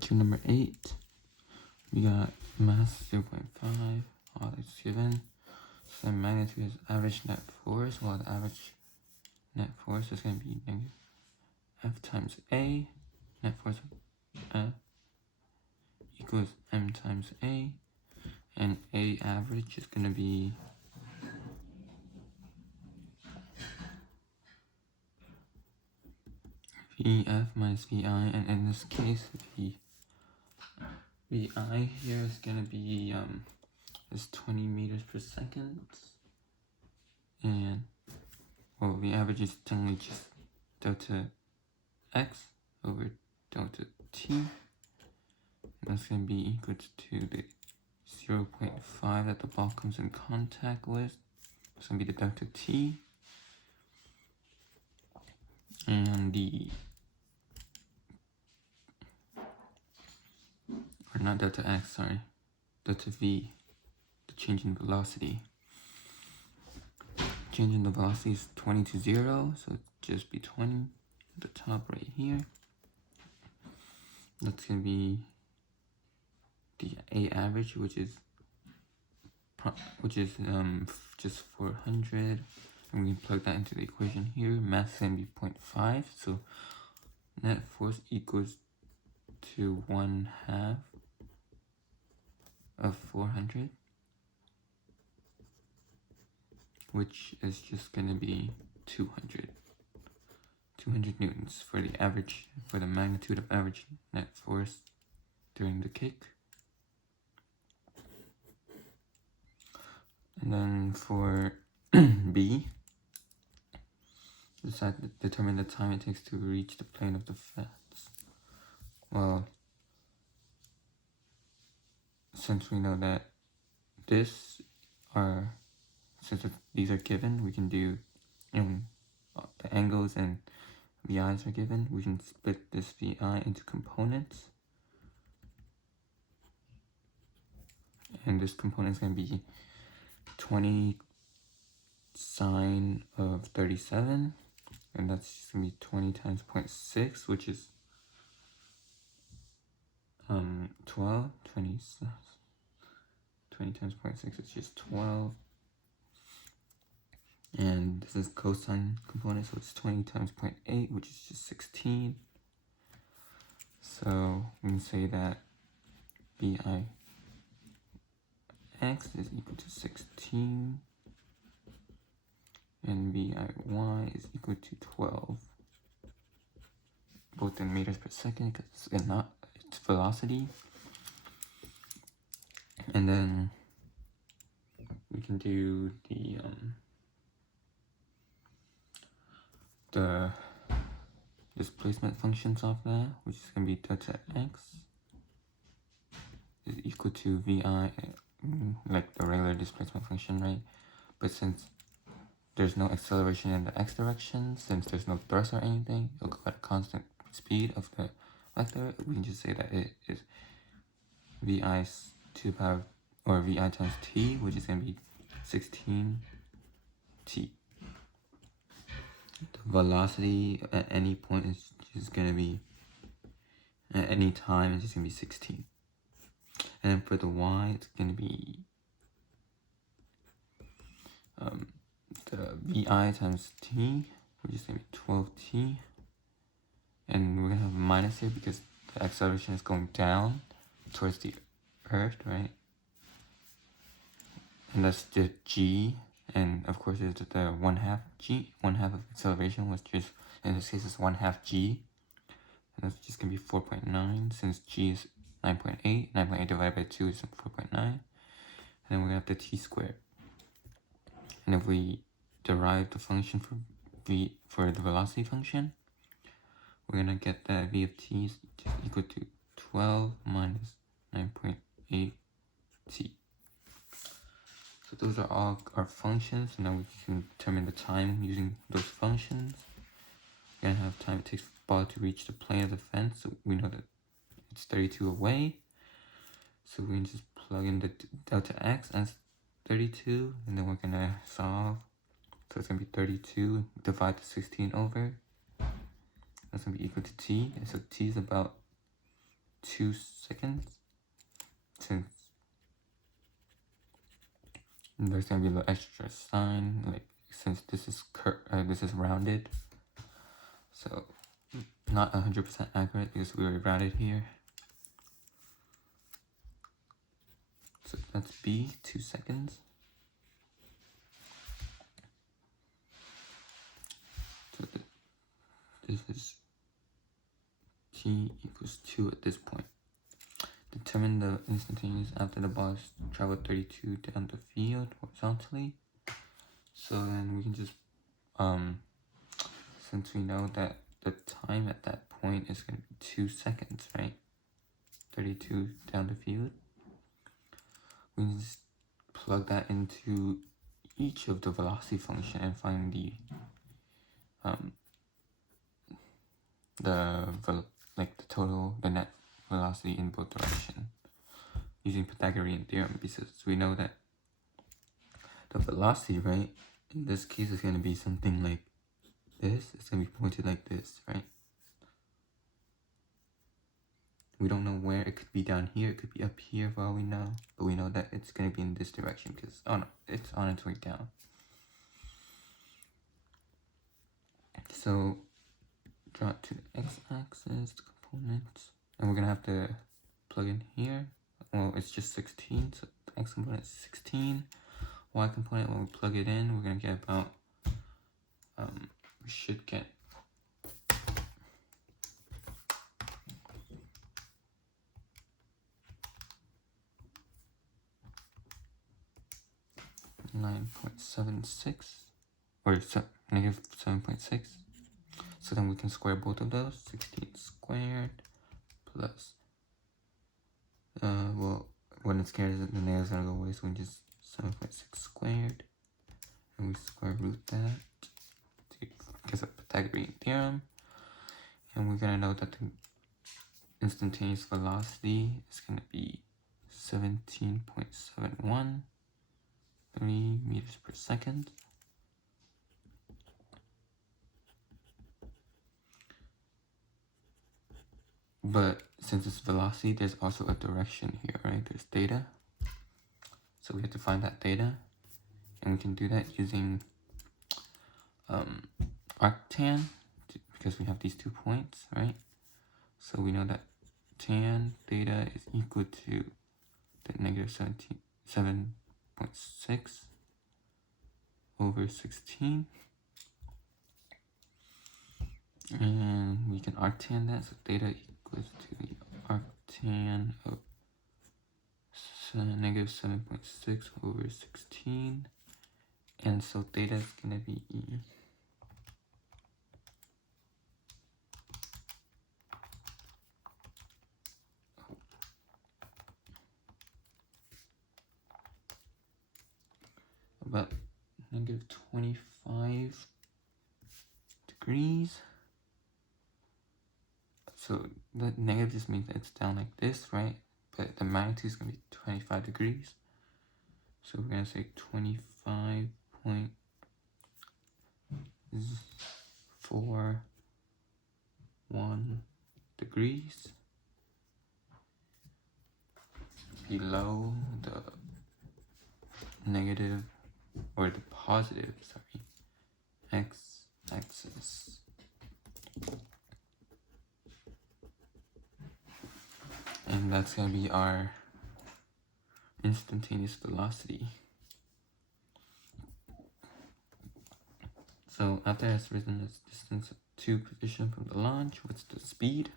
To number 8, we got mass 0.5, all that's given. So the magnitude is average net force, while the average net force is going to be negative F times A. Net force of F equals M times A. And A average is going to be VF minus VI. And in this case, VI here is going to be is 20 meters per second. And, well, the average is technically just delta X over delta T. And that's going to be equal to the 0.5 that the ball comes in contact with. It's going to be the delta T. And or not delta X, sorry, delta V, the change in velocity. Change in the velocity is 20 to 0, so it'd just be 20 at the top right here. That's going to be the A average, which is just 400, and we can plug that into the equation here. Mass is going to be 0.5, so net force equals to 1/2 of 400, which is just going to be 200 newtons for the magnitude of average net force during the kick. And then for B, determine the time it takes to reach the plane of the fence. Well, since we know that these are given, we can do, the angles and VIs are given, we can split this VI into components. And this component is going to be 20 sine of 37, and that's going to be 20 times 0.6, which is 12. 20 times 0.6 is just 12. And this is cosine component, so it's 20 times 0.8, which is just 16. So we can say that VIX is equal to 16, and VIY is equal to 12, both in meters per second because it's velocity. And then we can do the displacement functions of that, which is going to be delta X is equal to VI, like the regular displacement function, right? But since there's no acceleration in the X direction, since there's no thrust or anything, it'll go at a constant speed of the vector, we can just say that it is VI to the power, or VI times T, which is going to be 16 T. The velocity at any point is just going to be, at any time, it's just going to be 16. And then for the Y, it's going to be the VI times T, which is going to be 12T. And we're going to have a minus here because the acceleration is going down towards the Earth, right? And that's the G. And of course, it's the 1/2 G. 1/2 of acceleration was just, in this case, it's 1/2 G. And that's just going to be 4.9, since G is 9.8. 9.8 divided by 2 is 4.9. And then we're going to have the T squared. And if we derive the function for the velocity function, we're going to get that V of T is just equal to 12 minus 9.8 T. So those are all our functions. Now we can determine the time using those functions. We're going to have time it takes for the ball to reach the plane of the fence. So we know that it's 32 away. So we can just plug in the delta X as 32. And then we're going to solve. So it's going to be 32 divided to 16 over. That's going to be equal to T. And so T is about 2 seconds, since there's gonna be a little extra sign, like since this is rounded, so not 100% accurate because we already rounded here. So that's B, 2 seconds. So this is T equals 2 at this point. Determine the instantaneous after the ball has traveled 32 down the field horizontally. So then we can just, since we know that the time at that point is going to be 2 seconds, right? 32 down the field. We can just plug that into each of the velocity function and find the net velocity in both directions using Pythagorean theorem, because we know that the velocity, right, in this case is going to be something like this. It's going to be pointed like this, right? We don't know where. It could be down here, it could be up here for all we know, but we know that it's going to be in this direction because, oh no, it's on its way down. So draw it to the x-axis, the components, and we're going to have to plug in here. Well, it's just 16, so the x component is 16. Y component, when we plug it in, we're going to get about, we should get 9.76 or negative 7.6. So then we can square both of those. 16 squared plus, well, when it's squared, the negative's gonna go away, so we just 7.6 squared, and we square root that because of Pythagorean theorem, and we're gonna know that the instantaneous velocity is gonna be 17.713 meters per second. But since it's velocity, there's also a direction here, right? There's theta. So we have to find that theta. And we can do that using arctan, because we have these 2 points, right? So we know that tan theta is equal to the negative 7.6 over 16. And we can arctan that, so theta equals to the arctan of negative 7.6 over 16. And so theta is going to be about negative 25 degrees. So the negative just means that it's down like this, right? But the magnitude is going to be 25 degrees. So we're going to say 25.41 degrees below the negative, or the positive, sorry, x-axis. And that's going to be our instantaneous velocity. So after it has risen its distance to position from the launch, what's the speed?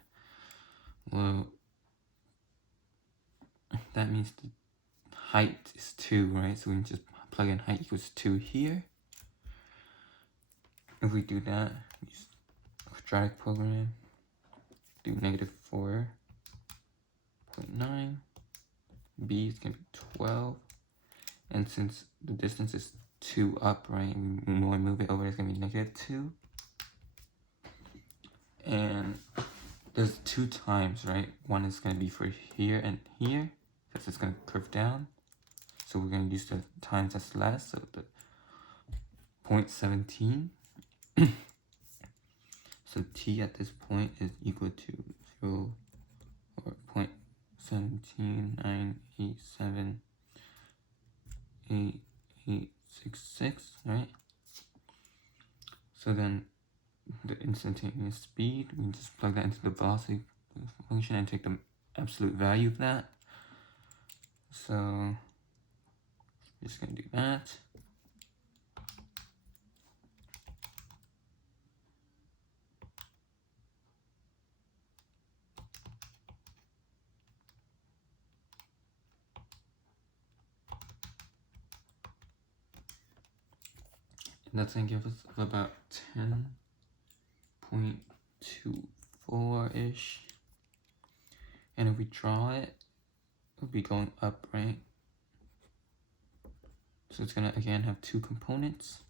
Well, that means the height is 2, right? So we can just plug in height equals 2 here. If we do that, use quadratic program, do negative 4.9. B is going to be 12. And since the distance is 2 up, right, when we move it over, it's going to be negative 2. And there's 2 times, right? One is going to be for here and here, because it's going to curve down. So we're going to use the times that's less, so the 0.17. So t at this point is equal to or 0.179878866, right? So then the instantaneous speed, we can just plug that into the velocity function and take the absolute value of that. So I'm just gonna do that. And that's gonna give us about 10.24-ish. And if we draw it, it'll be going up, right? So it's gonna again have two components.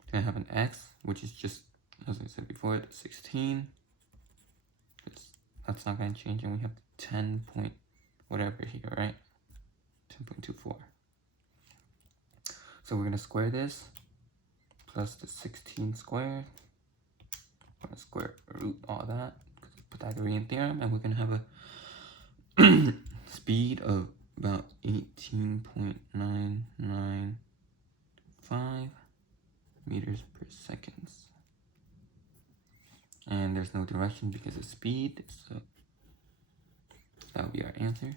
It's gonna have an x, which is just, as I said before, 16. That's not gonna change, and we have 10 point whatever here, right? 10.24. So we're gonna square this plus the 16 squared. We're gonna square root all that because of Pythagorean theorem, and we're gonna have a speed of about 18.995 meters per second. And there's no direction because of speed, so that'll be our answer.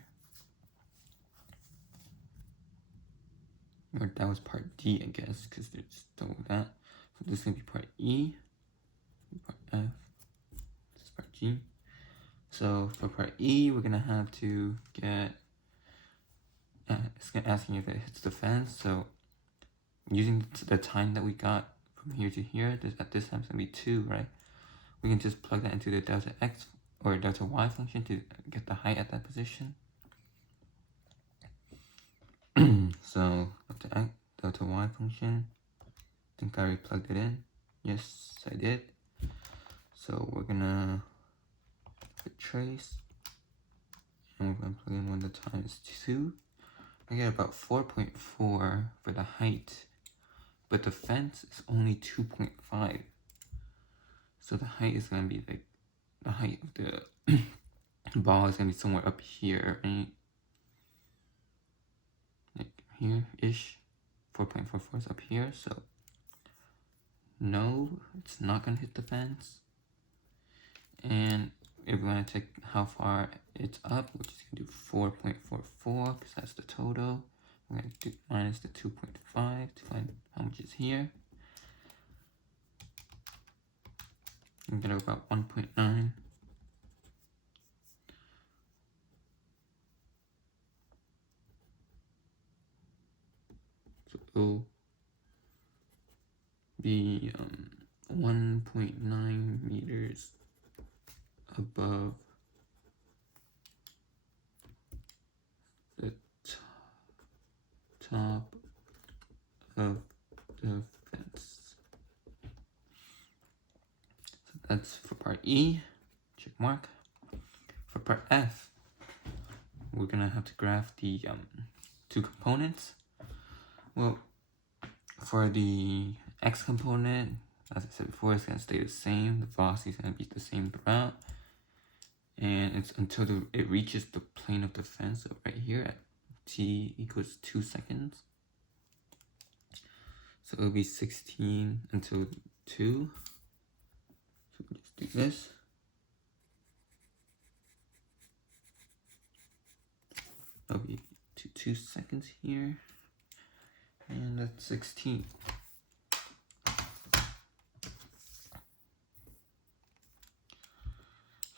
Or that was part D, I guess, because there's still that. So this is gonna be part E, part F, this is part G. So for part E, we're gonna have to get, it's asking if it hits the fence. So using the time that we got from here to here, at this time it's gonna be 2, right? We can just plug that into the delta x or delta y function to get the height at that position. So delta y function, I think I already plugged it in. Yes, I did. So we're gonna put trace, and we're gonna plug in when the time is 2. I get about 4.4 for the height, but the fence is only 2.5. So the height is gonna be like, the height of the ball is gonna be somewhere up here, right? Like here-ish. 4.44 is up here, so no, it's not gonna hit the fence. And if we're gonna take how far it's up, we're just gonna do 4.44 because that's the total. We're gonna do minus the 2.5 to find how much is here. We get about 1.9. So it'll be 1.9 meters above the top of the fence. So that's for part E, check mark. For part F, we're gonna have to graph the two components. Well, for the x component, as I said before, it's gonna stay the same. The velocity is gonna be the same throughout, and it's until it reaches the plane of the fence. So right here at t equals 2 seconds. So it'll be 16 until 2. So we'll just do this. That'll be 2 seconds here, and that's 16.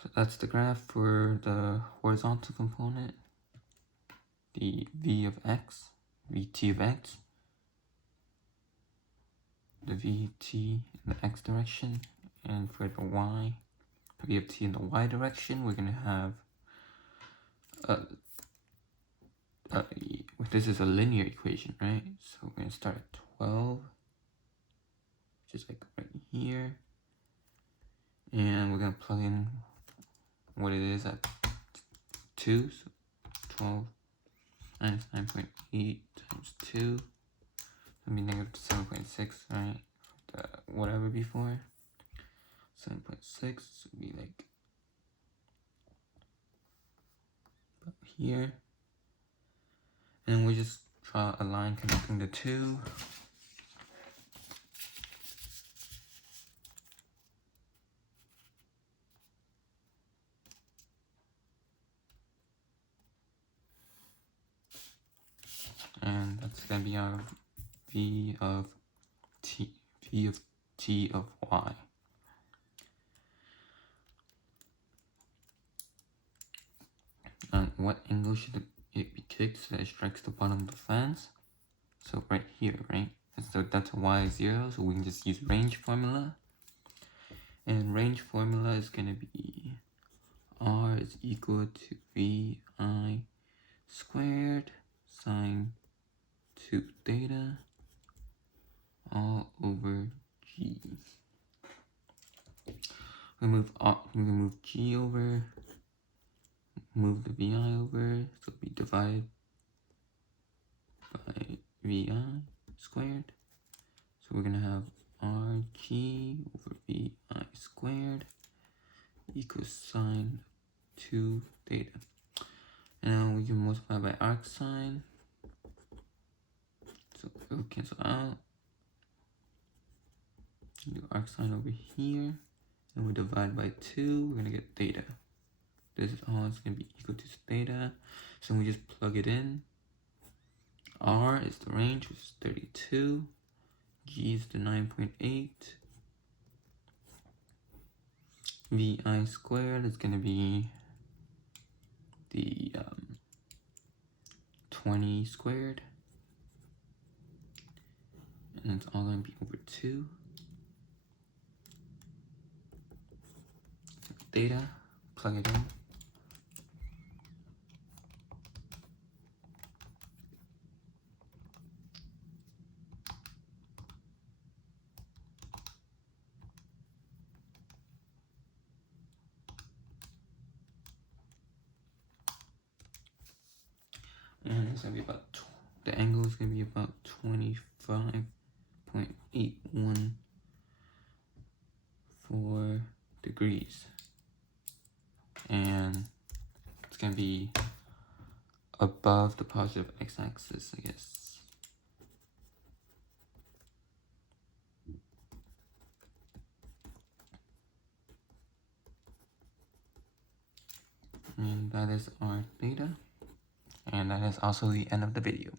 So that's the graph for the horizontal component, the v of x, vt of x, the vt in the x direction, and for the y, the v of t in the y direction, we're gonna have this is a linear equation, right? So we're gonna start at 12, which is like right here, and we're gonna plug in what it is at 2, so 12 minus 9.8 times 2, that'll be negative 7.6, right? The whatever before, 7.6 would be like here. And we just draw a line connecting the two. And that's gonna be our v of t of y. And what angle should it be kicked so that it strikes the bottom of the fence? So right here, right? So that's y0, so we can just use range formula. And range formula is gonna be r is equal to vi squared sine 2 theta all over g. We move g over, move the vi over, so we divide by vi squared. So we're gonna have rg over vi squared equals sine 2 theta. And now we can multiply by arcsine. So it'll cancel out. Do arcsine over here. And we divide by 2, we're gonna get theta. This is all it's gonna be equal to theta. So we just plug it in. R is the range, which is 32. G is the 9.8. Vi squared is gonna be the 20 squared. And it's all gonna be over 2. Theta, plug it in. And it's gonna be about, the angle is gonna be about 25.814 degrees. And it's gonna be above the positive x-axis, I guess. And that is our theta. And that is also the end of the video.